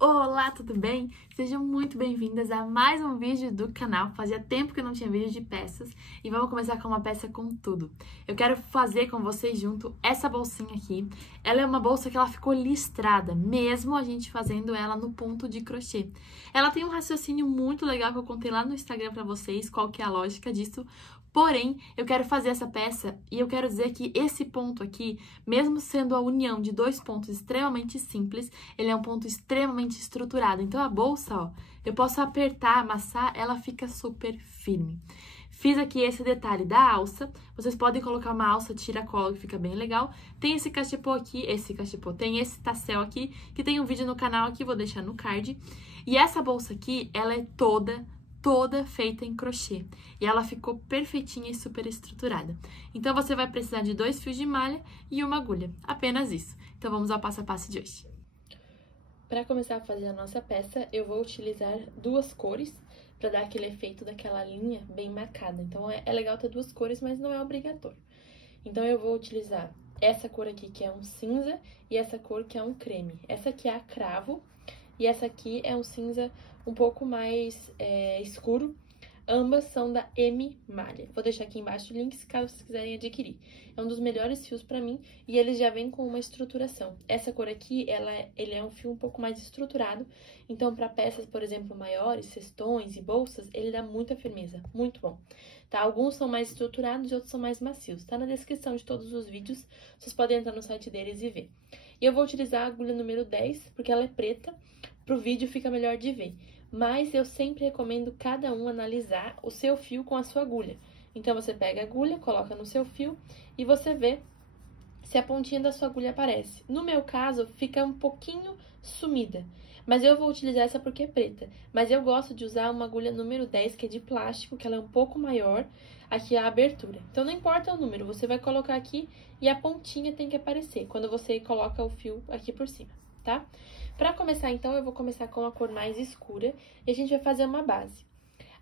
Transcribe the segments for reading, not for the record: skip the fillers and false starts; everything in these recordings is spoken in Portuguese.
Olá, tudo bem? Sejam muito bem-vindas a mais um vídeo do canal. Fazia tempo que eu não tinha vídeo de peças e vamos começar com uma peça com tudo. Eu quero fazer com vocês junto essa bolsinha aqui. Ela é uma bolsa que ela ficou listrada, mesmo a gente fazendo ela no ponto de crochê. Ela tem um raciocínio muito legal que eu contei lá no Instagram pra vocês, qual que é a lógica disso. Porém, eu quero fazer essa peça e eu quero dizer que esse ponto aqui, mesmo sendo a união de dois pontos extremamente simples, ele é um ponto extremamente estruturado. Então, a bolsa, ó, eu posso apertar, amassar, ela fica super firme. Fiz aqui esse detalhe da alça, vocês podem colocar uma alça tira-colo que fica bem legal. Tem esse cachepô aqui, tem esse tassel aqui, que tem um vídeo no canal aqui, vou deixar no card. E essa bolsa aqui, ela é toda feita em crochê. E ela ficou perfeitinha e super estruturada. Então, você vai precisar de 2 fios de malha e uma agulha. Apenas isso. Então, vamos ao passo a passo de hoje. Para começar a fazer a nossa peça, eu vou utilizar 2 cores para dar aquele efeito daquela linha bem marcada. Então, é legal ter 2 cores, mas não é obrigatório. Então, eu vou utilizar essa cor aqui, que é um cinza, e essa cor que é um creme. Essa aqui é a cravo, e essa aqui é um cinza um pouco mais escuro. Ambas são da M Malha. Vou deixar aqui embaixo o link caso vocês quiserem adquirir. É um dos melhores fios pra mim e eles já vêm com uma estruturação. Essa cor aqui, ele é um fio um pouco mais estruturado, então para peças, por exemplo, maiores, cestões e bolsas, ele dá muita firmeza, muito bom. Tá? Alguns são mais estruturados e outros são mais macios. Tá na descrição de todos os vídeos, vocês podem entrar no site deles e ver. E eu vou utilizar a agulha número 10, porque ela é preta, pro vídeo fica melhor de ver. Mas eu sempre recomendo cada um analisar o seu fio com a sua agulha. Então, você pega a agulha, coloca no seu fio e você vê se a pontinha da sua agulha aparece. No meu caso, fica um pouquinho sumida, mas eu vou utilizar essa porque é preta. Mas eu gosto de usar uma agulha número 10, que é de plástico, que ela é um pouco maior, aqui é a abertura. Então, não importa o número, você vai colocar aqui e a pontinha tem que aparecer quando você coloca o fio aqui por cima, tá? Para começar, então, eu vou começar com a cor mais escura e a gente vai fazer uma base.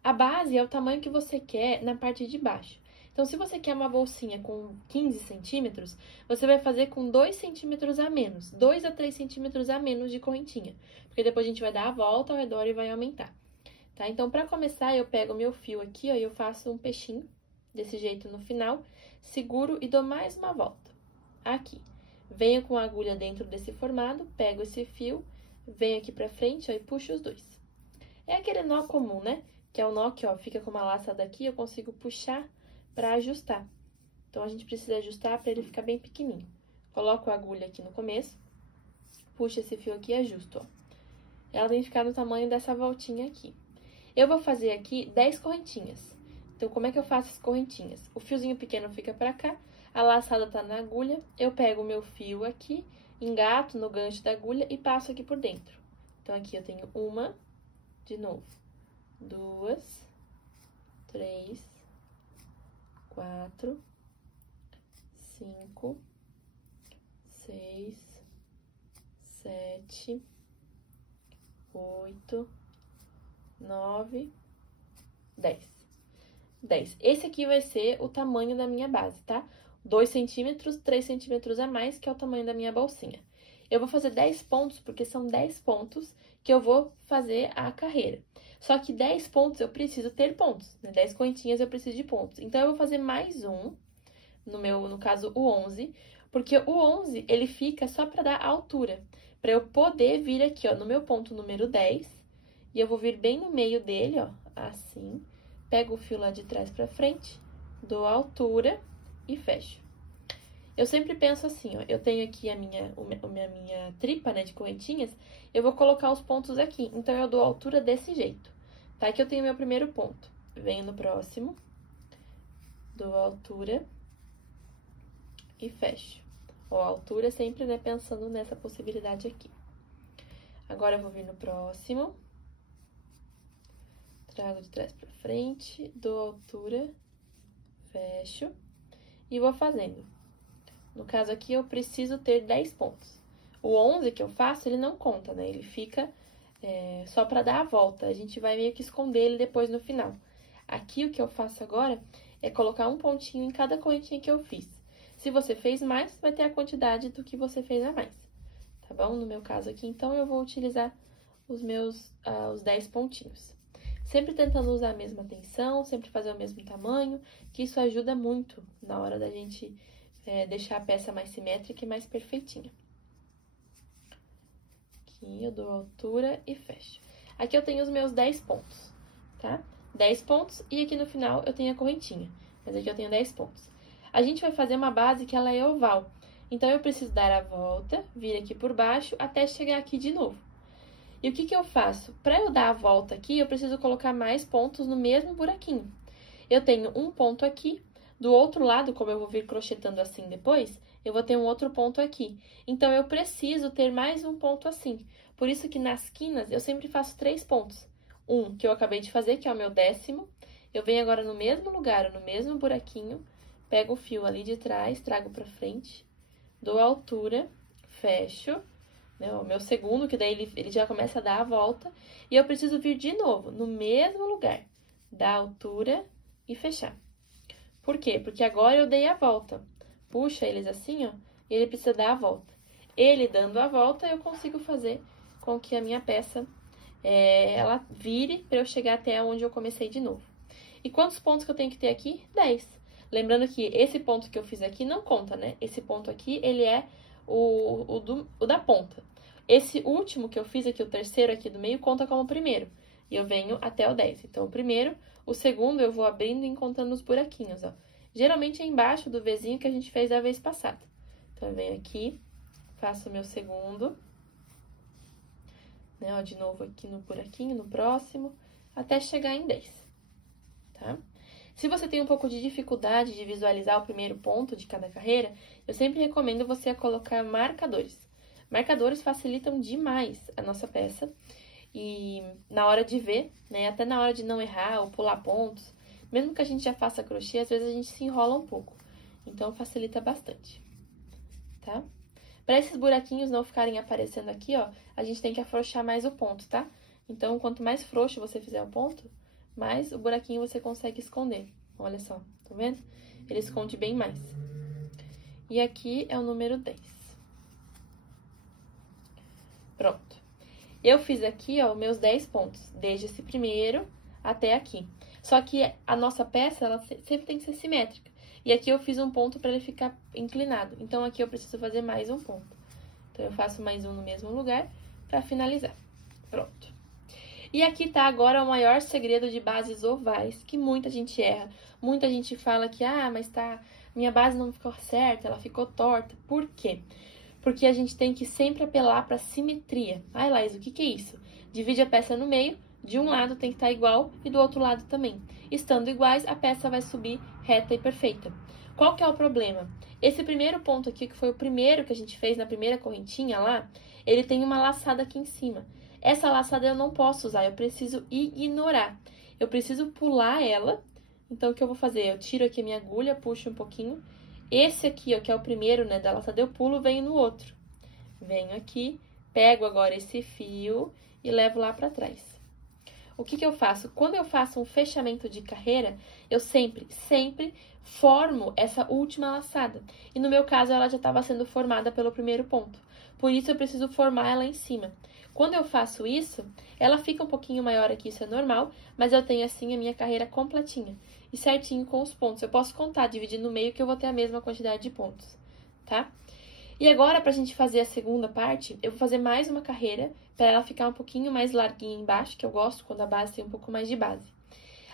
A base é o tamanho que você quer na parte de baixo. Então, se você quer uma bolsinha com 15 centímetros, você vai fazer com 2 centímetros a menos, 2 a 3 centímetros a menos de correntinha, porque depois a gente vai dar a volta ao redor e vai aumentar, tá? Então, para começar, eu pego o meu fio aqui, ó, e eu faço um peixinho, desse jeito no final, seguro e dou mais uma volta, aqui. Venho com a agulha dentro desse formado, pego esse fio, venho aqui pra frente, ó, e puxo os dois. É aquele nó comum, né? Que é o nó que, ó, fica com uma laçada aqui, eu consigo puxar pra ajustar. Então, a gente precisa ajustar pra ele ficar bem pequenininho. Coloco a agulha aqui no começo, puxo esse fio aqui e ajusto, ó. Ela tem que ficar no tamanho dessa voltinha aqui. Eu vou fazer aqui 10 correntinhas. Então, como é que eu faço as correntinhas? O fiozinho pequeno fica pra cá, a laçada tá na agulha, eu pego o meu fio aqui, engato no gancho da agulha e passo aqui por dentro. Então, aqui eu tenho uma, de novo, 2, 3, 4, 5, 6, 7, 8, 9, 10. 10. Esse aqui vai ser o tamanho da minha base, tá? 2 centímetros, 3 centímetros a mais, que é o tamanho da minha bolsinha. Eu vou fazer 10 pontos, porque são 10 pontos que eu vou fazer a carreira. Só que 10 pontos eu preciso ter pontos, né? 10 correntinhas eu preciso de pontos. Então, eu vou fazer mais um, no caso, o 11, porque o 11, ele fica só pra dar altura, pra eu poder vir aqui, ó, no meu ponto número 10, e eu vou vir bem no meio dele, ó, assim. Pego o fio lá de trás pra frente, dou a altura e fecho. Eu sempre penso assim, ó, eu tenho aqui a minha tripa, né, de correntinhas, eu vou colocar os pontos aqui, então eu dou a altura desse jeito, tá? Aqui eu tenho meu primeiro ponto, venho no próximo, dou a altura e fecho. Ó, a altura sempre, né, pensando nessa possibilidade aqui. Agora, eu vou vir no próximo. Trago de trás pra frente, dou a altura, fecho e vou fazendo. No caso aqui, eu preciso ter 10 pontos. O 11 que eu faço, ele não conta, né? Ele fica só pra dar a volta. A gente vai meio que esconder ele depois no final. Aqui, o que eu faço agora é colocar um pontinho em cada correntinha que eu fiz. Se você fez mais, vai ter a quantidade do que você fez a mais, tá bom? No meu caso aqui, então, eu vou utilizar os 10 pontinhos. Sempre tentando usar a mesma tensão, sempre fazer o mesmo tamanho, que isso ajuda muito na hora da gente deixar a peça mais simétrica e mais perfeitinha. Aqui eu dou altura e fecho. Aqui eu tenho os meus 10 pontos, tá? 10 pontos e aqui no final eu tenho a correntinha, mas aqui eu tenho 10 pontos. A gente vai fazer uma base que ela é oval, então eu preciso dar a volta, vir aqui por baixo até chegar aqui de novo. E o que eu faço? Para eu dar a volta aqui, eu preciso colocar mais pontos no mesmo buraquinho. Eu tenho um ponto aqui, do outro lado, como eu vou vir crochetando assim depois, eu vou ter um outro ponto aqui. Então, eu preciso ter mais um ponto assim. Por isso que nas quinas, eu sempre faço 3 pontos. Um que eu acabei de fazer, que é o meu 10º. Eu venho agora no mesmo lugar, no mesmo buraquinho, pego o fio ali de trás, trago pra frente, dou a altura, fecho, né, o meu segundo, que daí ele já começa a dar a volta, e eu preciso vir de novo, no mesmo lugar, dar a altura e fechar. Por quê? Porque agora eu dei a volta. Puxa eles assim, ó, e ele precisa dar a volta. Ele dando a volta, eu consigo fazer com que a minha peça, ela vire para eu chegar até onde eu comecei de novo. E quantos pontos que eu tenho que ter aqui? 10. Lembrando que esse ponto que eu fiz aqui não conta, né? Esse ponto aqui, ele é o da ponta. Esse último que eu fiz aqui, o terceiro aqui do meio, conta como o primeiro. E eu venho até o 10. Então, o primeiro, o segundo eu vou abrindo e contando os buraquinhos, ó. Geralmente é embaixo do Vzinho que a gente fez da vez passada. Então, eu venho aqui, faço o meu segundo, né, ó, de novo aqui no buraquinho, no próximo, até chegar em 10, tá? Se você tem um pouco de dificuldade de visualizar o primeiro ponto de cada carreira, eu sempre recomendo você colocar marcadores. Marcadores facilitam demais a nossa peça e na hora de ver, né, até na hora de não errar ou pular pontos, mesmo que a gente já faça crochê, às vezes a gente se enrola um pouco, então facilita bastante, tá? Para esses buraquinhos não ficarem aparecendo aqui, ó, a gente tem que afrouxar mais o ponto, tá? Então, quanto mais frouxo você fizer o ponto, mais o buraquinho você consegue esconder. Olha só, tá vendo? Ele esconde bem mais. E aqui é o número 10. Pronto. Eu fiz aqui, ó, meus 10 pontos, desde esse primeiro até aqui. Só que a nossa peça, ela sempre tem que ser simétrica. E aqui eu fiz um ponto para ele ficar inclinado. Então, aqui eu preciso fazer mais um ponto. Então, eu faço mais um no mesmo lugar para finalizar. Pronto. E aqui tá agora o maior segredo de bases ovais, que muita gente erra. Muita gente fala que, mas minha base não ficou certa, ela ficou torta. Por quê? Porque a gente tem que sempre apelar para simetria. Ai, Laís, o que é isso? Divide a peça no meio, de um lado tem que estar igual e do outro lado também. Estando iguais, a peça vai subir reta e perfeita. Qual que é o problema? Esse primeiro ponto aqui, que foi o primeiro que a gente fez na primeira correntinha lá, ele tem uma laçada aqui em cima. Essa laçada eu não posso usar, eu preciso ignorar. Eu preciso pular ela. Então, o que eu vou fazer? Eu tiro aqui a minha agulha, puxo um pouquinho. Esse aqui, ó, que é o primeiro, né, da laçada, eu pulo, venho no outro. Venho aqui, pego agora esse fio e levo lá pra trás. O que eu faço? Quando eu faço um fechamento de carreira, eu sempre formo essa última laçada. E no meu caso, ela já estava sendo formada pelo primeiro ponto. Por isso, eu preciso formar ela em cima. Quando eu faço isso, ela fica um pouquinho maior aqui, isso é normal, mas eu tenho assim a minha carreira completinha. E certinho com os pontos. Eu posso contar, dividir no meio, que eu vou ter a mesma quantidade de pontos, tá? E agora, pra gente fazer a segunda parte, eu vou fazer mais uma carreira para ela ficar um pouquinho mais larguinha embaixo, que eu gosto quando a base tem um pouco mais de base.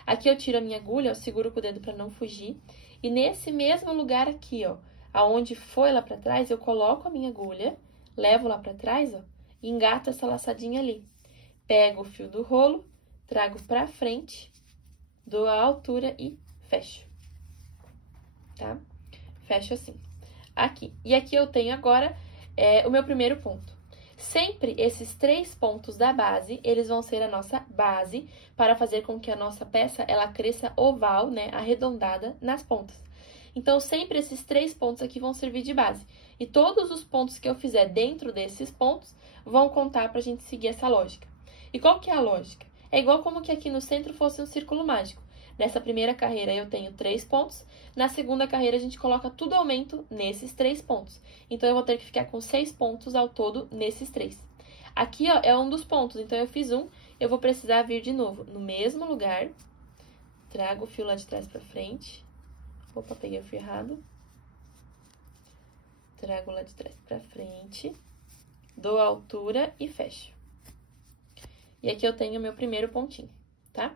Aqui eu tiro a minha agulha, eu seguro com o dedo para não fugir. E nesse mesmo lugar aqui, ó, aonde foi lá pra trás, eu coloco a minha agulha, levo lá pra trás, ó, e engato essa laçadinha ali. Pego o fio do rolo, trago pra frente, dou a altura e fecho, tá? Fecho assim. Aqui. E aqui eu tenho agora o meu primeiro ponto. Sempre esses 3 pontos da base, eles vão ser a nossa base para fazer com que a nossa peça, ela cresça oval, né, arredondada nas pontas. Então, sempre esses 3 pontos aqui vão servir de base. E todos os pontos que eu fizer dentro desses pontos vão contar pra gente seguir essa lógica. E qual que é a lógica? É igual como que aqui no centro fosse um círculo mágico. Nessa primeira carreira eu tenho 3 pontos, na segunda carreira a gente coloca tudo aumento nesses 3 pontos. Então, eu vou ter que ficar com 6 pontos ao todo nesses 3. Aqui, ó, é um dos pontos, então eu fiz um, eu vou precisar vir de novo no mesmo lugar, trago o fio lá de trás pra frente. Opa, peguei o fio errado. Trago lá de trás pra frente, dou a altura e fecho. E aqui eu tenho meu primeiro pontinho, tá?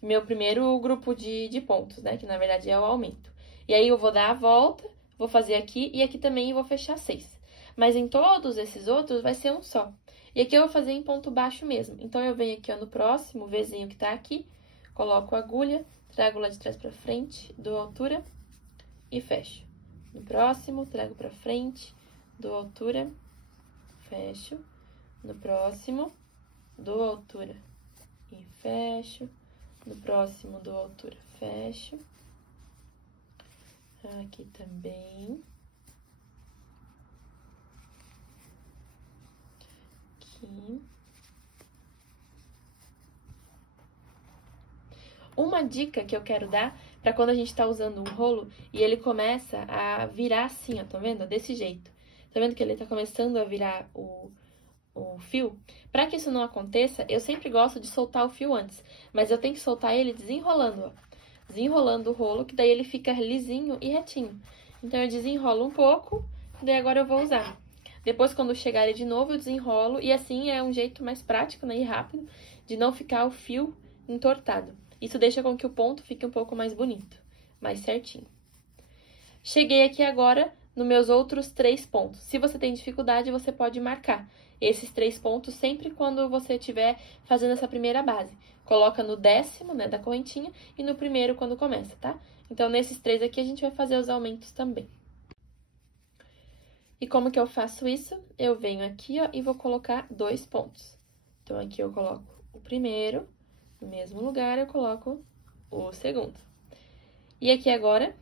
Meu primeiro grupo de pontos, né? Que na verdade é o aumento. E aí eu vou dar a volta, vou fazer aqui e aqui também eu vou fechar 6. Mas em todos esses outros vai ser um só. E aqui eu vou fazer em ponto baixo mesmo. Então eu venho aqui, ó, no próximo Vzinho que tá aqui, coloco a agulha, trago lá de trás pra frente, dou altura e fecho. No próximo, trago pra frente, dou altura, fecho. No próximo, dou altura e fecho. No próximo, dou altura, fecho. Aqui também. Aqui. Uma dica que eu quero dar para quando a gente tá usando um rolo e ele começa a virar assim, ó, tá vendo? Desse jeito. Tá vendo que ele tá começando a virar o fio? Para que isso não aconteça, eu sempre gosto de soltar o fio antes, mas eu tenho que soltar ele desenrolando, ó. Desenrolando o rolo, que daí ele fica lisinho e retinho. Então, eu desenrolo um pouco, daí agora eu vou usar. Depois, quando chegar ele de novo, eu desenrolo, e assim é um jeito mais prático, né, e rápido, de não ficar o fio entortado. Isso deixa com que o ponto fique um pouco mais bonito, mais certinho. Cheguei aqui agora nos meus outros 3 pontos. Se você tem dificuldade, você pode marcar esses 3 pontos sempre quando você estiver fazendo essa primeira base. Coloca no 10º, né, da correntinha, e no primeiro quando começa, tá? Então, nesses 3 aqui, a gente vai fazer os aumentos também. E como que eu faço isso? Eu venho aqui, ó, e vou colocar 2 pontos. Então, aqui eu coloco o primeiro, no mesmo lugar eu coloco o segundo. E aqui agora,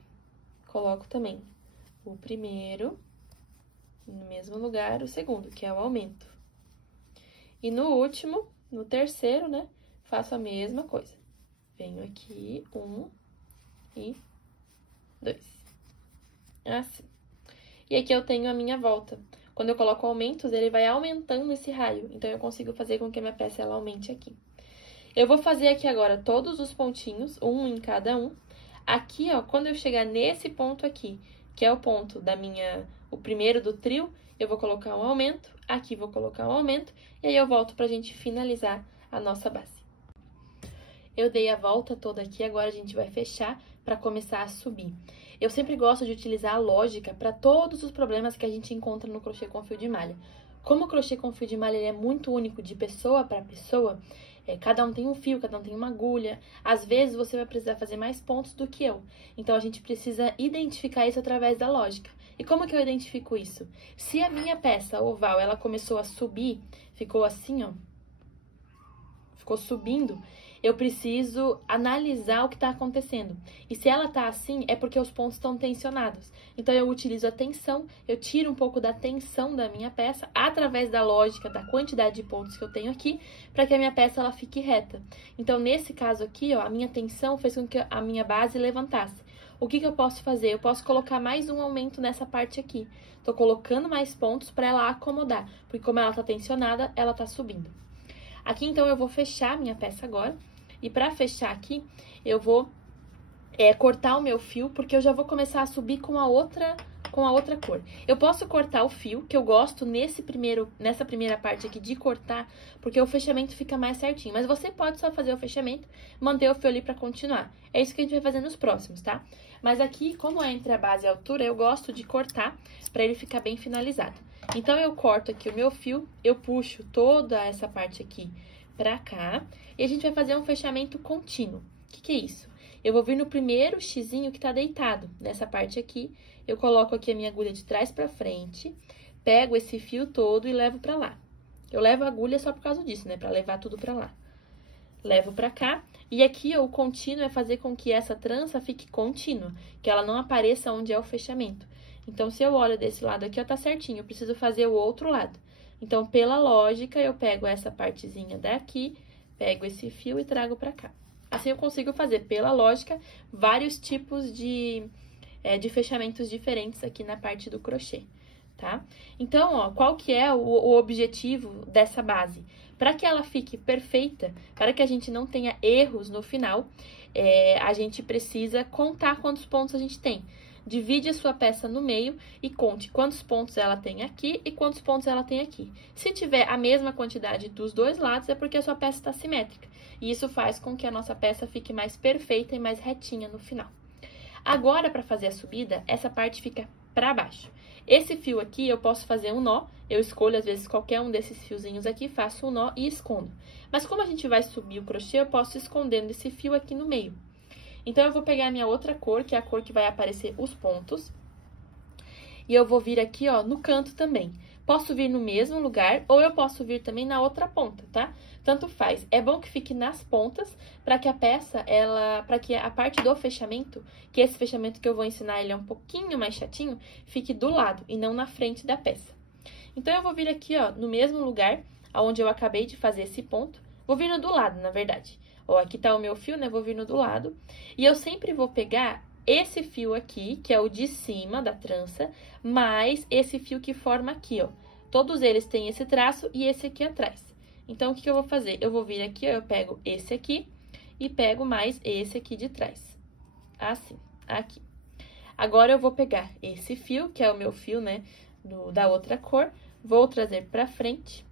coloco também o primeiro, no mesmo lugar, o segundo, que é o aumento. E no último, no terceiro, né, faço a mesma coisa. Venho aqui, 1 e 2. Assim. E aqui eu tenho a minha volta. Quando eu coloco aumentos, ele vai aumentando esse raio. Então, eu consigo fazer com que a minha peça ela aumente aqui. Eu vou fazer aqui agora todos os pontinhos, um em cada um. Aqui, ó, quando eu chegar nesse ponto aqui, que é o ponto da o primeiro do trio, eu vou colocar um aumento, aqui vou colocar um aumento, e aí eu volto pra gente finalizar a nossa base. Eu dei a volta toda aqui, agora a gente vai fechar pra começar a subir. Eu sempre gosto de utilizar a lógica para todos os problemas que a gente encontra no crochê com fio de malha. Como o crochê com fio de malha ele é muito único de pessoa para pessoa, cada um tem um fio, cada um tem uma agulha. Às vezes você vai precisar fazer mais pontos do que eu. Então a gente precisa identificar isso através da lógica. E como que eu identifico isso? Se a minha peça oval ela começou a subir, ficou assim, ó, ficou subindo, eu preciso analisar o que está acontecendo. E se ela está assim, é porque os pontos estão tensionados. Então, eu utilizo a tensão, eu tiro um pouco da tensão da minha peça, através da lógica da quantidade de pontos que eu tenho aqui, para que a minha peça ela fique reta. Então, nesse caso aqui, ó, a minha tensão fez com que a minha base levantasse. O que eu posso fazer? Eu posso colocar mais um aumento nessa parte aqui. Tô colocando mais pontos para ela acomodar, porque como ela está tensionada, ela está subindo. Aqui, então, eu vou fechar a minha peça agora. E para fechar aqui, eu vou cortar o meu fio, porque eu já vou começar a subir com a outra cor. Eu posso cortar o fio, que eu gosto nessa primeira parte aqui de cortar, porque o fechamento fica mais certinho. Mas você pode só fazer o fechamento, manter o fio ali para continuar. É isso que a gente vai fazer nos próximos, tá? Mas aqui, como é entre a base e a altura, eu gosto de cortar para ele ficar bem finalizado. Então, eu corto aqui o meu fio, eu puxo toda essa parte aqui pra cá, e a gente vai fazer um fechamento contínuo. O que é isso? Eu vou vir no primeiro xizinho que tá deitado, nessa parte aqui, eu coloco aqui a minha agulha de trás pra frente, pego esse fio todo e levo pra lá. Eu levo a agulha só por causa disso, né, pra levar tudo pra lá. Levo pra cá, e aqui ó, o contínuo é fazer com que essa trança fique contínua, que ela não apareça onde é o fechamento. Então, se eu olho desse lado aqui, ó, tá certinho, eu preciso fazer o outro lado. Então, pela lógica, eu pego essa partezinha daqui, pego esse fio e trago pra cá. Assim, eu consigo fazer, pela lógica, vários tipos de fechamentos diferentes aqui na parte do crochê, tá? Então, ó, qual que é o objetivo dessa base? Para que ela fique perfeita, para que a gente não tenha erros no final, a gente precisa contar quantos pontos a gente tem. Divide a sua peça no meio e conte quantos pontos ela tem aqui e quantos pontos ela tem aqui. Se tiver a mesma quantidade dos dois lados, é porque a sua peça está simétrica. E isso faz com que a nossa peça fique mais perfeita e mais retinha no final. Agora, para fazer a subida, essa parte fica para baixo. Esse fio aqui, eu posso fazer um nó. Eu escolho, às vezes, qualquer um desses fiozinhos aqui, faço um nó e escondo. Mas como a gente vai subir o crochê, eu posso ir escondendo esse fio aqui no meio. Então, eu vou pegar a minha outra cor, que é a cor que vai aparecer os pontos. E eu vou vir aqui, ó, no canto também. Posso vir no mesmo lugar ou eu posso vir também na outra ponta, tá? Tanto faz. É bom que fique nas pontas para que a peça, para que a parte do fechamento, que esse fechamento que eu vou ensinar, ele é um pouquinho mais chatinho, fique do lado e não na frente da peça. Então, eu vou vir aqui, ó, no mesmo lugar onde eu acabei de fazer esse ponto. Vou vir no do lado, na verdade. Ó, aqui tá o meu fio, né? Vou vir no do lado. E eu sempre vou pegar esse fio aqui, que é o de cima da trança, mais esse fio que forma aqui, ó. Todos eles têm esse traço e esse aqui atrás. Então, o que eu vou fazer? Eu vou vir aqui, ó, eu pego esse aqui e pego mais esse aqui de trás. Assim, aqui. Agora, eu vou pegar esse fio, que é o meu fio, né, da outra cor, vou trazer pra frente,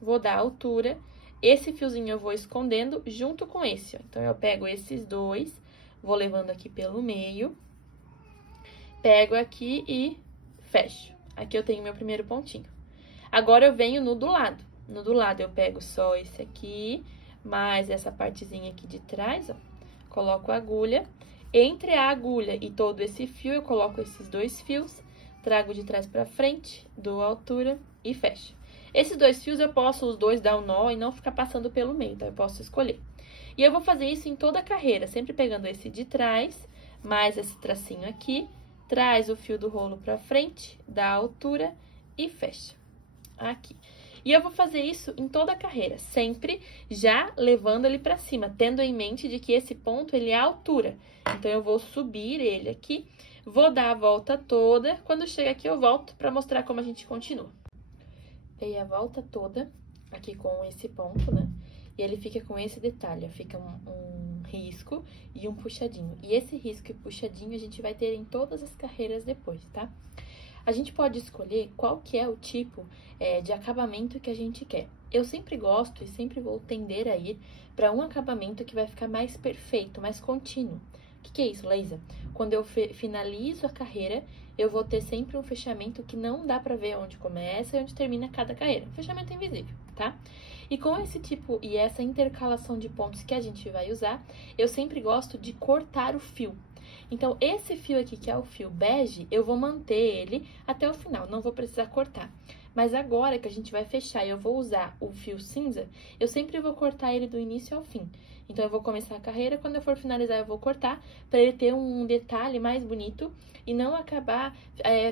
vou dar altura. Esse fiozinho eu vou escondendo junto com esse, ó. Então, eu pego esses dois, vou levando aqui pelo meio, pego aqui e fecho. Aqui eu tenho meu primeiro pontinho. Agora, eu venho no do lado. No do lado, eu pego só esse aqui, mais essa partezinha aqui de trás, ó. Coloco a agulha. Entre a agulha e todo esse fio, eu coloco esses dois fios, trago de trás pra frente, dou a altura e fecho. Esses dois fios, eu posso os dois dar um nó e não ficar passando pelo meio, tá? Eu posso escolher. E eu vou fazer isso em toda a carreira, sempre pegando esse de trás, mais esse tracinho aqui, traz o fio do rolo pra frente, dá a altura e fecha. Aqui. E eu vou fazer isso em toda a carreira, sempre já levando ele pra cima, tendo em mente de que esse ponto, ele é a altura. Então, eu vou subir ele aqui, vou dar a volta toda, quando chega aqui eu volto pra mostrar como a gente continua. Dei a volta toda aqui com esse ponto, né? E ele fica com esse detalhe, ó, fica um risco e um puxadinho. E esse risco e puxadinho a gente vai ter em todas as carreiras depois, tá? A gente pode escolher qual que é o tipo de acabamento que a gente quer. Eu sempre gosto e sempre vou tender a ir para um acabamento que vai ficar mais perfeito, mais contínuo. O que é isso, Leisa? Quando eu finalizo a carreira, eu vou ter sempre um fechamento que não dá pra ver onde começa e onde termina cada carreira. Um fechamento invisível, tá? E com esse tipo e essa intercalação de pontos que a gente vai usar, eu sempre gosto de cortar o fio. Então, esse fio aqui, que é o fio bege, eu vou manter ele até o final, não vou precisar cortar. Mas agora que a gente vai fechar e eu vou usar o fio cinza, eu sempre vou cortar ele do início ao fim. Então, eu vou começar a carreira, quando eu for finalizar eu vou cortar, para ele ter um detalhe mais bonito e não acabar,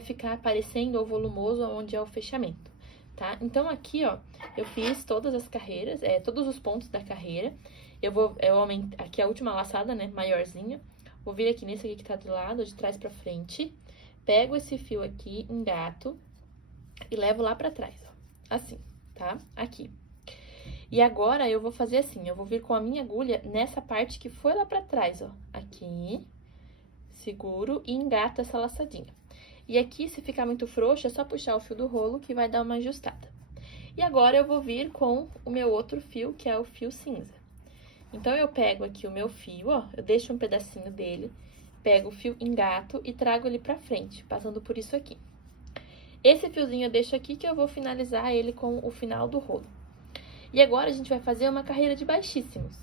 ficar aparecendo ou volumoso onde é o fechamento, tá? Então, aqui, ó, eu fiz todas as carreiras, todos os pontos da carreira. Eu aumentei, aqui é a última laçada, né, maiorzinha. Vou vir aqui nesse aqui que tá do lado, de trás pra frente, pego esse fio aqui, engato e levo lá pra trás, ó, assim, tá? Aqui. E agora, eu vou fazer assim, eu vou vir com a minha agulha nessa parte que foi lá pra trás, ó, aqui, seguro e engato essa laçadinha. E aqui, se ficar muito frouxo, é só puxar o fio do rolo que vai dar uma ajustada. E agora, eu vou vir com o meu outro fio, que é o fio cinza. Então, eu pego aqui o meu fio, ó, eu deixo um pedacinho dele, pego o fio, engato e trago ele pra frente, passando por isso aqui. Esse fiozinho eu deixo aqui que eu vou finalizar ele com o final do rolo. E agora, a gente vai fazer uma carreira de baixíssimos.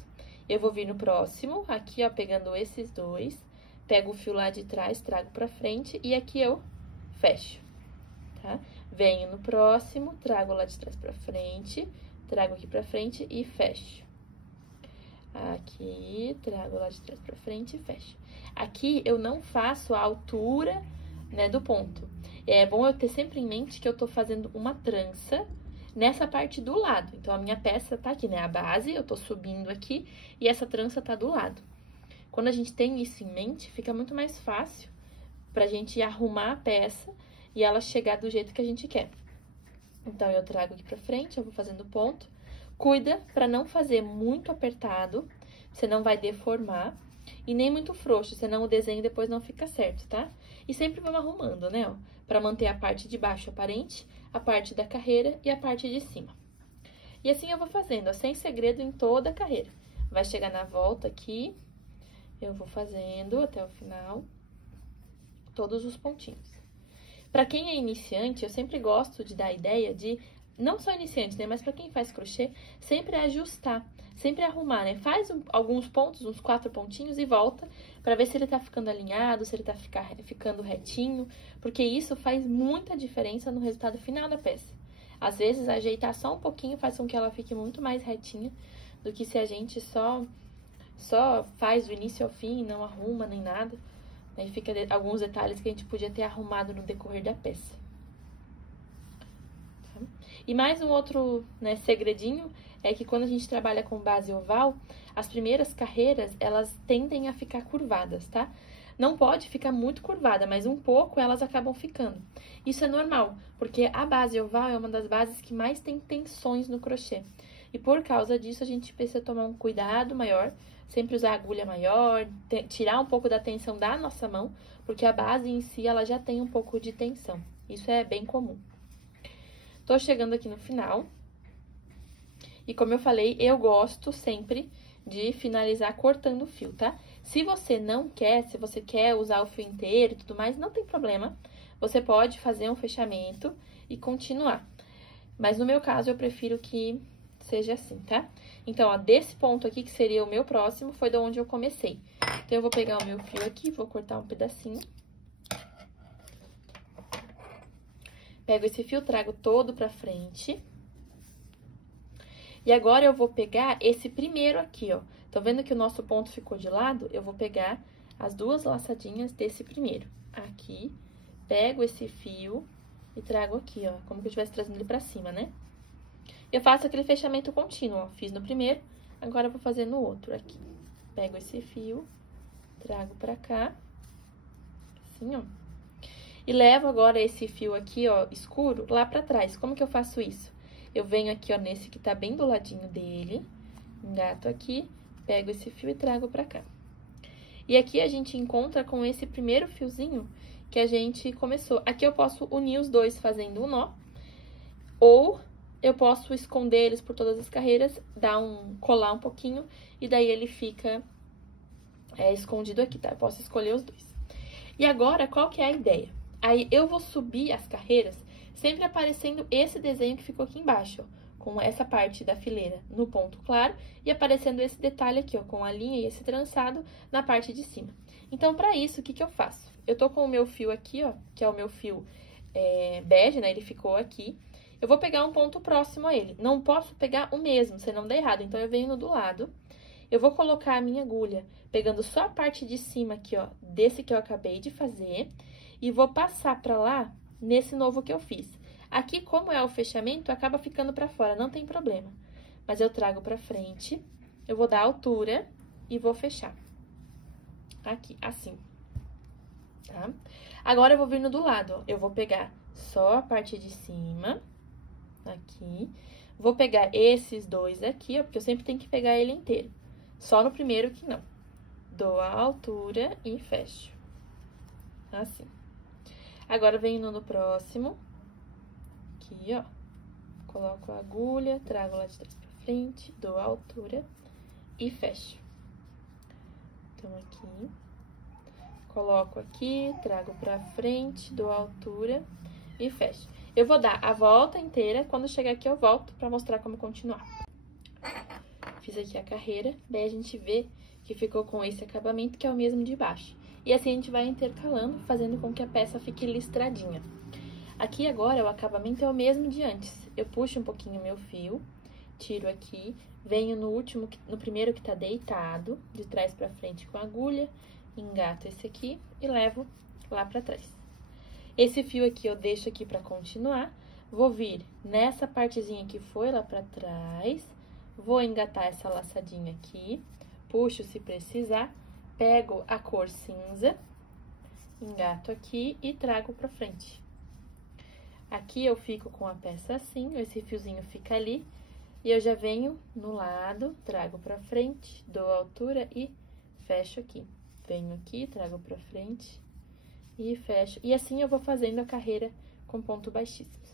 Eu vou vir no próximo, aqui, ó, pegando esses dois, pego o fio lá de trás, trago pra frente e aqui eu fecho, tá? Venho no próximo, trago lá de trás pra frente, trago aqui pra frente e fecho. Aqui, trago lá de trás pra frente e fecho. Aqui, eu não faço a altura, né, do ponto. É bom eu ter sempre em mente que eu tô fazendo uma trança nessa parte do lado. Então, a minha peça tá aqui, né, a base, eu tô subindo aqui e essa trança tá do lado. Quando a gente tem isso em mente, fica muito mais fácil pra gente arrumar a peça e ela chegar do jeito que a gente quer. Então, eu trago aqui pra frente, eu vou fazendo ponto. Cuida pra não fazer muito apertado, você não vai deformar, e nem muito frouxo, senão o desenho depois não fica certo, tá? E sempre vamos arrumando, né, ó, pra manter a parte de baixo aparente, a parte da carreira e a parte de cima. E assim eu vou fazendo, ó, sem segredo em toda a carreira. Vai chegar na volta aqui, eu vou fazendo até o final, todos os pontinhos. Pra quem é iniciante, eu sempre gosto de dar a ideia de, não só iniciante, né, mas pra quem faz crochê, sempre ajustar, sempre arrumar, né? Faz alguns pontos, uns 4 pontinhos e volta pra ver se ele tá ficando alinhado, se ele tá ficando retinho, porque isso faz muita diferença no resultado final da peça. Às vezes, ajeitar só um pouquinho faz com que ela fique muito mais retinha do que se a gente só faz do início ao fim e não arruma nem nada. Aí fica alguns detalhes que a gente podia ter arrumado no decorrer da peça. Tá? E mais um outro, né, segredinho é que quando a gente trabalha com base oval, as primeiras carreiras, elas tendem a ficar curvadas, tá? Não pode ficar muito curvada, mas um pouco elas acabam ficando. Isso é normal, porque a base oval é uma das bases que mais tem tensões no crochê. E por causa disso, a gente precisa tomar um cuidado maior, sempre usar agulha maior, tirar um pouco da tensão da nossa mão, porque a base em si, ela já tem um pouco de tensão. Isso é bem comum. Tô chegando aqui no final. E como eu falei, eu gosto sempre de finalizar cortando o fio, tá? Se você não quer, se você quer usar o fio inteiro e tudo mais, não tem problema. Você pode fazer um fechamento e continuar. Mas no meu caso, eu prefiro que seja assim, tá? Então, ó, desse ponto aqui, que seria o meu próximo, foi de onde eu comecei. Então, eu vou pegar o meu fio aqui, vou cortar um pedacinho. Pego esse fio, trago todo pra frente. E agora, eu vou pegar esse primeiro aqui, ó. Tô vendo que o nosso ponto ficou de lado? Eu vou pegar as 2 laçadinhas desse primeiro. Aqui, pego esse fio e trago aqui, ó. Como que eu estivesse trazendo ele pra cima, né? Eu faço aquele fechamento contínuo, ó. Fiz no primeiro, agora eu vou fazer no outro aqui. Pego esse fio, trago pra cá, assim, ó. E levo agora esse fio aqui, ó, escuro, lá pra trás. Como que eu faço isso? Eu venho aqui, ó, nesse que tá bem do ladinho dele, engato aqui, pego esse fio e trago pra cá. E aqui a gente encontra com esse primeiro fiozinho que a gente começou. Aqui eu posso unir os dois fazendo um nó, ou eu posso esconder eles por todas as carreiras, colar um pouquinho, e daí ele fica escondido aqui, tá? Eu posso escolher os dois. E agora, qual que é a ideia? Aí, eu vou subir as carreiras, sempre aparecendo esse desenho que ficou aqui embaixo, ó, com essa parte da fileira no ponto claro, e aparecendo esse detalhe aqui, ó, com a linha e esse trançado na parte de cima. Então, pra isso, o que que eu faço? Eu tô com o meu fio aqui, ó, que é o meu fio bege, né? Ele ficou aqui. Eu vou pegar um ponto próximo a ele. Não posso pegar o mesmo, senão dá errado. Então, eu venho no do lado. Eu vou colocar a minha agulha, pegando só a parte de cima aqui, ó, desse que eu acabei de fazer. E vou passar pra lá, nesse novo que eu fiz. Aqui, como é o fechamento, acaba ficando pra fora, não tem problema. Mas eu trago pra frente, eu vou dar altura e vou fechar. Aqui, assim. Tá? Agora, eu vou vir no do lado, ó. Eu vou pegar só a parte de cima, aqui. Vou pegar esses dois aqui, ó, porque eu sempre tenho que pegar ele inteiro. Só no primeiro que não. Dou a altura e fecho. Assim. Agora, venho no próximo. Aqui, ó. Coloco a agulha, trago lá de trás pra frente, dou a altura e fecho. Então, aqui. Coloco aqui, trago pra frente, dou a altura e fecho. Eu vou dar a volta inteira, quando chegar aqui eu volto pra mostrar como continuar. Fiz aqui a carreira, daí a gente vê que ficou com esse acabamento, que é o mesmo de baixo. E assim a gente vai intercalando, fazendo com que a peça fique listradinha. Aqui agora o acabamento é o mesmo de antes. Eu puxo um pouquinho o meu fio, tiro aqui, venho no primeiro que tá deitado, de trás pra frente com a agulha, engato esse aqui e levo lá pra trás. Esse fio aqui eu deixo aqui pra continuar, vou vir nessa partezinha que foi lá pra trás, vou engatar essa laçadinha aqui, puxo se precisar, pego a cor cinza, engato aqui e trago pra frente. Aqui eu fico com a peça assim, esse fiozinho fica ali. E eu já venho no lado, trago pra frente, dou a altura e fecho aqui. Venho aqui, trago pra frente e fecho. E assim eu vou fazendo a carreira com ponto baixíssimo.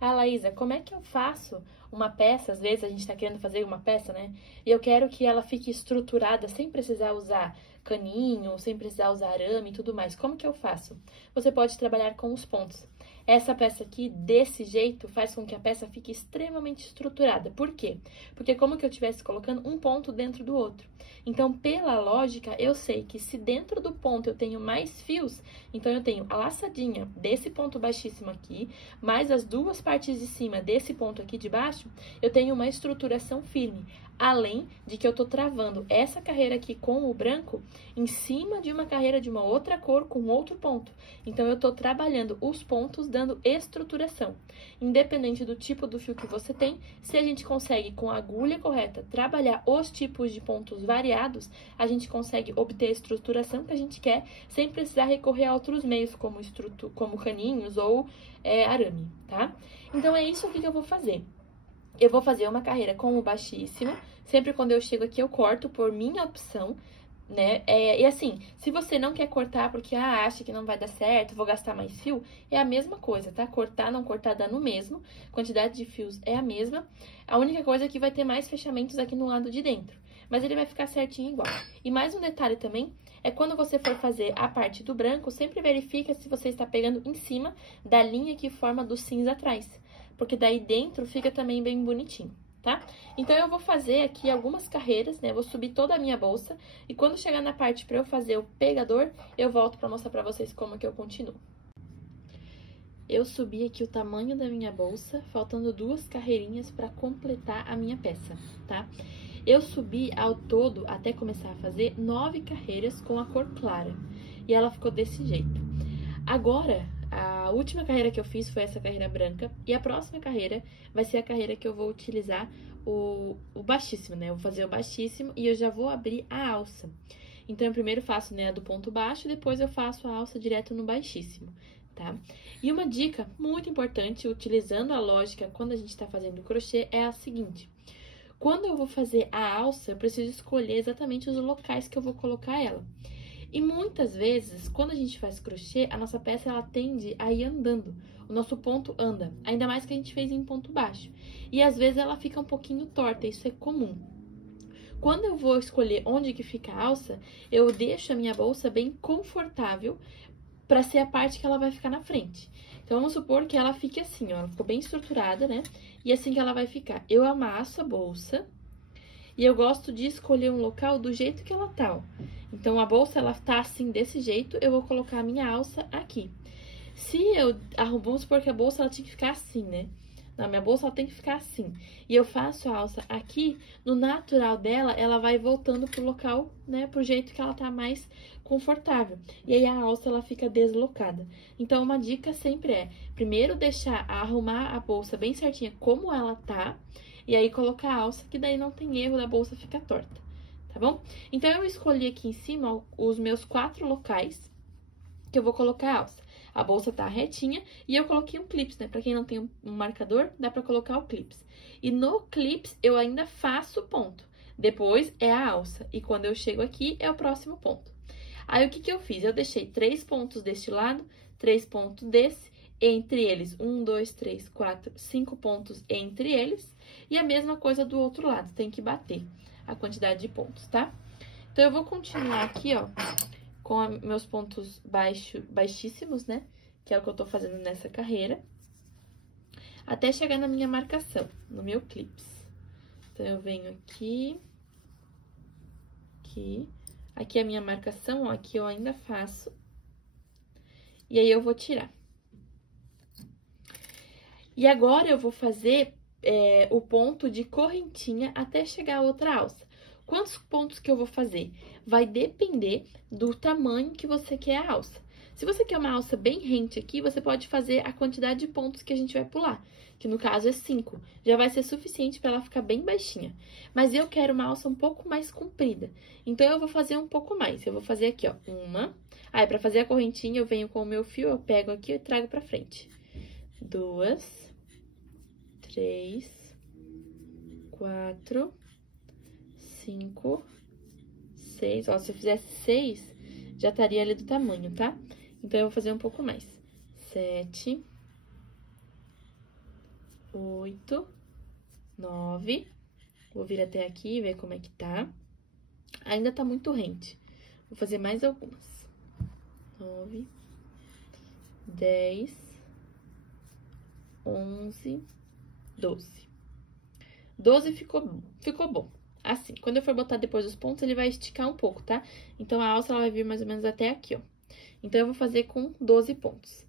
Ah, Laísa, como é que eu faço uma peça? Às vezes a gente tá querendo fazer uma peça, né? E eu quero que ela fique estruturada sem precisar usar caninho, sem precisar usar arame e tudo mais. Como que eu faço? Você pode trabalhar com os pontos. Essa peça aqui, desse jeito, faz com que a peça fique extremamente estruturada. Por quê? Porque é como que eu estivesse colocando um ponto dentro do outro. Então, pela lógica, eu sei que se dentro do ponto eu tenho mais fios, então eu tenho a laçadinha desse ponto baixíssimo aqui, mais as duas partes de cima desse ponto aqui de baixo, eu tenho uma estruturação firme. Além de que eu tô travando essa carreira aqui com o branco em cima de uma carreira de uma outra cor com outro ponto. Então, eu tô trabalhando os pontos dando estruturação. Independente do tipo do fio que você tem, se a gente consegue com a agulha correta trabalhar os tipos de pontos variados, a gente consegue obter a estruturação que a gente quer sem precisar recorrer a outros meios como caninhos ou arame, tá? Então, é isso que eu vou fazer. Eu vou fazer uma carreira com o baixíssimo, sempre quando eu chego aqui eu corto por minha opção, né? E assim, se você não quer cortar porque acha que não vai dar certo, vou gastar mais fio, é a mesma coisa, tá? Cortar, não cortar, dá no mesmo, quantidade de fios é a mesma, a única coisa é que vai ter mais fechamentos aqui no lado de dentro, mas ele vai ficar certinho igual. E mais um detalhe também, é quando você for fazer a parte do branco, sempre verifica se você está pegando em cima da linha que forma do cinza atrás. Porque daí dentro fica também bem bonitinho, tá? Então, eu vou fazer aqui algumas carreiras, né? Eu vou subir toda a minha bolsa e quando chegar na parte pra eu fazer o pegador, eu volto pra mostrar pra vocês como que eu continuo. Eu subi aqui o tamanho da minha bolsa, faltando 2 carreirinhas pra completar a minha peça, tá? Eu subi ao todo, até começar a fazer, 9 carreiras com a cor clara. E ela ficou desse jeito. Agora, a última carreira que eu fiz foi essa carreira branca. E a próxima carreira vai ser a carreira que eu vou utilizar o baixíssimo, né? Eu vou fazer o baixíssimo e eu já vou abrir a alça. Então, eu primeiro faço, né, a do ponto baixo, depois eu faço a alça direto no baixíssimo, tá? E uma dica muito importante, utilizando a lógica quando a gente tá fazendo crochê, é a seguinte. Quando eu vou fazer a alça, eu preciso escolher exatamente os locais que eu vou colocar ela. E muitas vezes, quando a gente faz crochê, a nossa peça ela tende a ir andando. O nosso ponto anda, ainda mais que a gente fez em ponto baixo. E às vezes ela fica um pouquinho torta, isso é comum. Quando eu vou escolher onde que fica a alça, eu deixo a minha bolsa bem confortável para ser a parte que ela vai ficar na frente. Então, vamos supor que ela fique assim, ó, ela ficou bem estruturada, né? E assim que ela vai ficar. Eu amasso a bolsa e eu gosto de escolher um local do jeito que ela tá, ó. Então, a bolsa, ela tá assim, desse jeito, eu vou colocar a minha alça aqui. Se eu... Vamos supor que a bolsa, ela tinha que ficar assim, né? Não, minha bolsa, ela tem que ficar assim. E eu faço a alça aqui, no natural dela, ela vai voltando pro local, né? Pro jeito que ela tá mais confortável. E aí, a alça, ela fica deslocada. Então, uma dica sempre é, primeiro arrumar a bolsa bem certinha como ela tá, e aí colocar a alça, que daí não tem erro da bolsa ficar torta. Tá bom? Então, eu escolhi aqui em cima os meus 4 locais que eu vou colocar a alça. A bolsa tá retinha e eu coloquei um clips, né? Pra quem não tem um marcador, dá pra colocar o clips. E no clips, eu ainda faço o ponto. Depois é a alça. E quando eu chego aqui, é o próximo ponto. Aí, o que que eu fiz? Eu deixei 3 pontos deste lado, 3 pontos desse, entre eles 1, 2, 3, 4, 5 pontos entre eles. E a mesma coisa do outro lado, tem que bater a quantidade de pontos, tá? Então, eu vou continuar aqui, ó, com meus pontos baixíssimos, né? Que é o que eu tô fazendo nessa carreira. Até chegar na minha marcação, no meu clips. Então, eu venho aqui. Aqui é a minha marcação, ó, aqui eu ainda faço. E aí, eu vou tirar. E agora, eu vou fazer o ponto de correntinha até chegar a outra alça. Quantos pontos que eu vou fazer? Vai depender do tamanho que você quer a alça. Se você quer uma alça bem rente aqui, você pode fazer a quantidade de pontos que a gente vai pular, que no caso é 5. Já vai ser suficiente para ela ficar bem baixinha. Mas eu quero uma alça um pouco mais comprida, então eu vou fazer um pouco mais. Eu vou fazer aqui, ó, uma. Aí, para fazer a correntinha, eu venho com o meu fio, eu pego aqui e trago pra frente. 2, 3, 4, 5, 6. Ó, se eu fizesse 6, já estaria ali do tamanho, tá? Então, eu vou fazer um pouco mais. 7, 8, 9. Vou vir até aqui e ver como é que tá. Ainda tá muito rente. Vou fazer mais algumas. 9, 10, 11, 12. 12 ficou bom. Assim, quando eu for botar depois os pontos, ele vai esticar um pouco, tá? Então, a alça, ela vai vir mais ou menos até aqui, ó. Então, eu vou fazer com 12 pontos.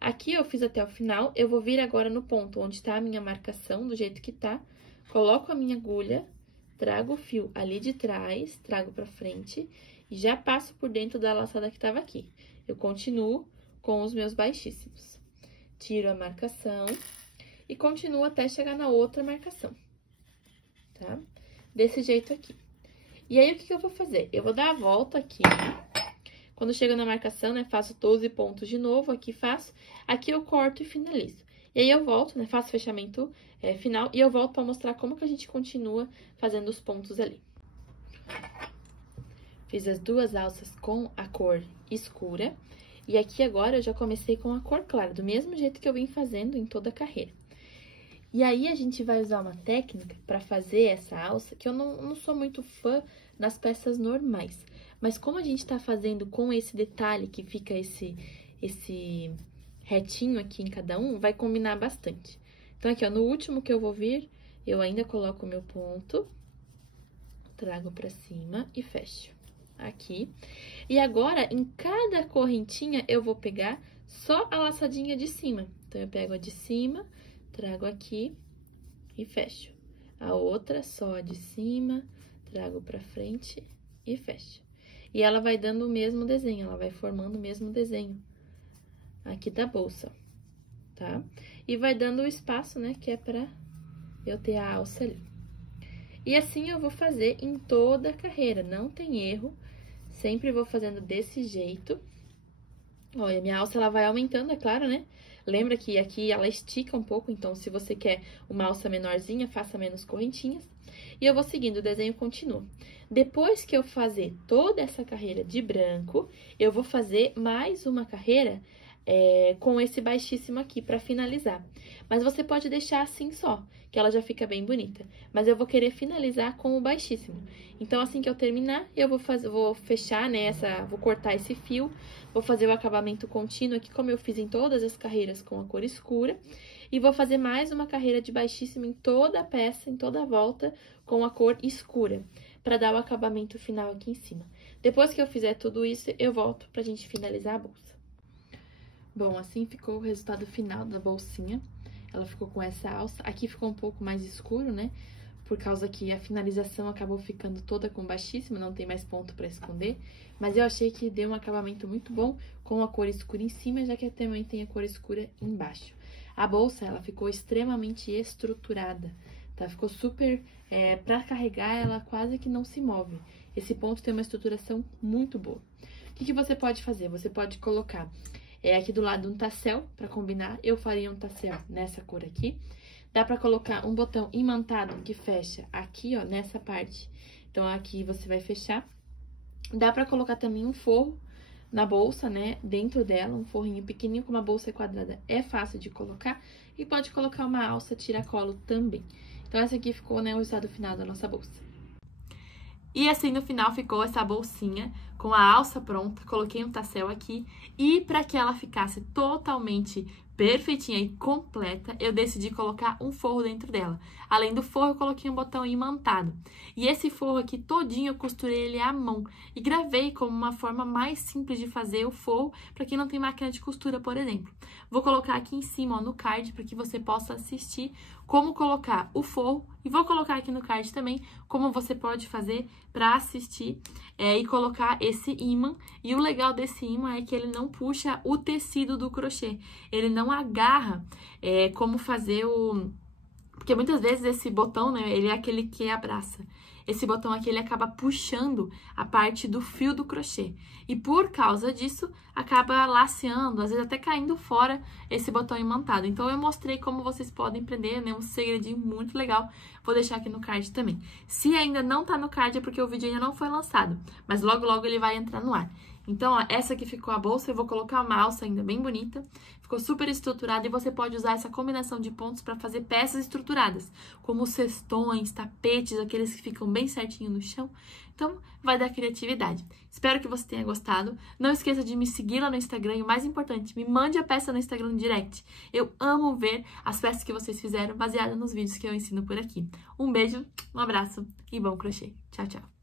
Aqui, eu fiz até o final, eu vou vir agora no ponto onde tá a minha marcação, do jeito que tá. Coloco a minha agulha, trago o fio ali de trás, trago pra frente e já passo por dentro da laçada que tava aqui. Eu continuo com os meus baixíssimos. Tiro a marcação e continuo até chegar na outra marcação, tá? Desse jeito aqui. E aí, o que eu vou fazer? Eu vou dar a volta aqui. Quando chego na marcação, né, faço 12 pontos de novo, aqui faço. Aqui eu corto e finalizo. E aí, eu volto, né, faço fechamento final e eu volto pra mostrar como que a gente continua fazendo os pontos ali. Fiz as duas alças com a cor escura. E aqui agora eu já comecei com a cor clara, do mesmo jeito que eu vim fazendo em toda a carreira. E aí, a gente vai usar uma técnica para fazer essa alça, que eu não sou muito fã nas peças normais. Mas como a gente tá fazendo com esse detalhe, que fica esse retinho aqui em cada um, vai combinar bastante. Então, aqui, ó, no último que eu vou vir, eu ainda coloco o meu ponto, trago pra cima e fecho aqui. E agora, em cada correntinha, eu vou pegar só a laçadinha de cima. Então, eu pego a de cima, trago aqui e fecho. A outra só a de cima, trago pra frente e fecho. E ela vai dando o mesmo desenho, ela vai formando o mesmo desenho aqui da bolsa, tá? E vai dando o espaço, né, que é pra eu ter a alça ali. E assim eu vou fazer em toda a carreira, não tem erro. Sempre vou fazendo desse jeito. Olha, minha alça, ela vai aumentando, é claro, né? Lembra que aqui ela estica um pouco, então se você quer uma alça menorzinha, faça menos correntinhas. E eu vou seguindo, o desenho continua. Depois que eu fazer toda essa carreira de branco, eu vou fazer mais uma carreira com esse baixíssimo aqui pra finalizar. Mas você pode deixar assim só, que ela já fica bem bonita. Mas eu vou querer finalizar com o baixíssimo. Então, assim que eu terminar, eu vou fechar, né, vou cortar esse fio, vou fazer o acabamento contínuo aqui, como eu fiz em todas as carreiras com a cor escura. E vou fazer mais uma carreira de baixíssimo em toda a peça, em toda a volta, com a cor escura, pra dar o acabamento final aqui em cima. Depois que eu fizer tudo isso, eu volto pra gente finalizar a bolsa. Bom, assim ficou o resultado final da bolsinha. Ela ficou com essa alça. Aqui ficou um pouco mais escuro, né? Por causa que a finalização acabou ficando toda com baixíssimo, não tem mais ponto pra esconder. Mas eu achei que deu um acabamento muito bom com a cor escura em cima, já que também tem a cor escura embaixo. A bolsa, ela ficou extremamente estruturada, tá? Ficou super... pra carregar, ela quase que não se move. Esse ponto tem uma estruturação muito boa. O que você pode fazer? Você pode colocar... aqui do lado um tassel, pra combinar, eu faria um tassel nessa cor aqui. Dá pra colocar um botão imantado que fecha aqui, ó, nessa parte. Então, aqui você vai fechar. Dá pra colocar também um forro na bolsa, né, dentro dela, um forrinho pequenininho, como a bolsa é quadrada, é fácil de colocar. E pode colocar uma alça tiracolo também. Então, essa aqui ficou, né, o resultado final da nossa bolsa. E assim, no final, ficou essa bolsinha com a alça pronta. Coloquei um tassel aqui. E para que ela ficasse totalmente perfeitinha e completa, eu decidi colocar um forro dentro dela. Além do forro, eu coloquei um botão imantado. E esse forro aqui todinho eu costurei ele à mão. E gravei como uma forma mais simples de fazer o forro, para quem não tem máquina de costura, por exemplo. Vou colocar aqui em cima, ó, no card, para que você possa assistir como colocar o forro. E vou colocar aqui no card também como você pode fazer para assistir e colocar esse ímã. E o legal desse ímã é que ele não puxa o tecido do crochê. Ele não agarra como fazer porque Porque muitas vezes esse botão, né, ele é aquele que abraça. Esse botão aqui, ele acaba puxando a parte do fio do crochê. E por causa disso, acaba laceando, às vezes até caindo fora esse botão imantado. Então, eu mostrei como vocês podem prender, né? Um segredinho muito legal. Vou deixar aqui no card também. Se ainda não tá no card, é porque o vídeo ainda não foi lançado. Mas logo, logo ele vai entrar no ar. Então, ó, essa aqui ficou a bolsa, eu vou colocar uma alça ainda bem bonita. Ficou super estruturada e você pode usar essa combinação de pontos para fazer peças estruturadas, como cestões, tapetes, aqueles que ficam bem certinho no chão. Então, vai dar criatividade. Espero que você tenha gostado. Não esqueça de me seguir lá no Instagram e o mais importante, me mande a peça no Instagram no direct. Eu amo ver as peças que vocês fizeram baseadas nos vídeos que eu ensino por aqui. Um beijo, um abraço e bom crochê. Tchau, tchau!